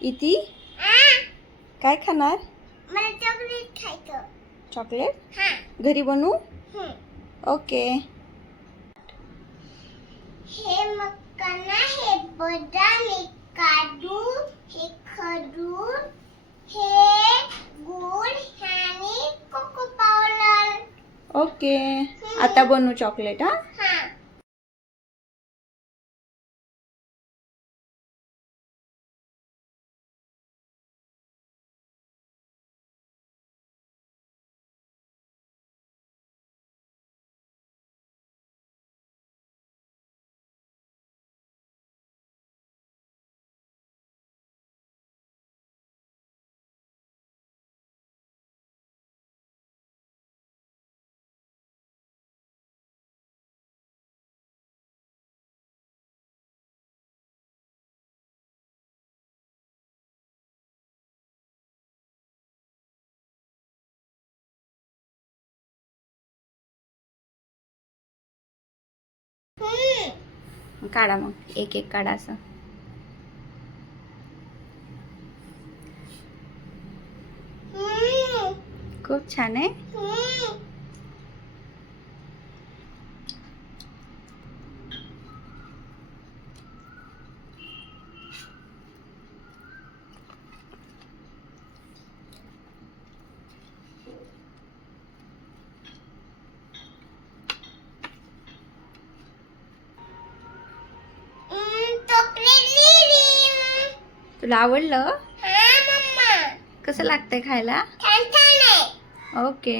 इति काय खाणार? मला चॉकलेट खायचं. चॉकलेट हां. घरी बनवू? ओके. हे मकाना, हे बदाम, हे काजू, हे खजूर, हे गुळ आणि कोको पावडर. ओके. आता बनवू चॉकलेट. हा हां. काढा मग एक एक काढा असं. खूप छान आहे. तुला आवडलं? हां मम्मा. कसं लागतंय खायला? छान छान आहे. ओके.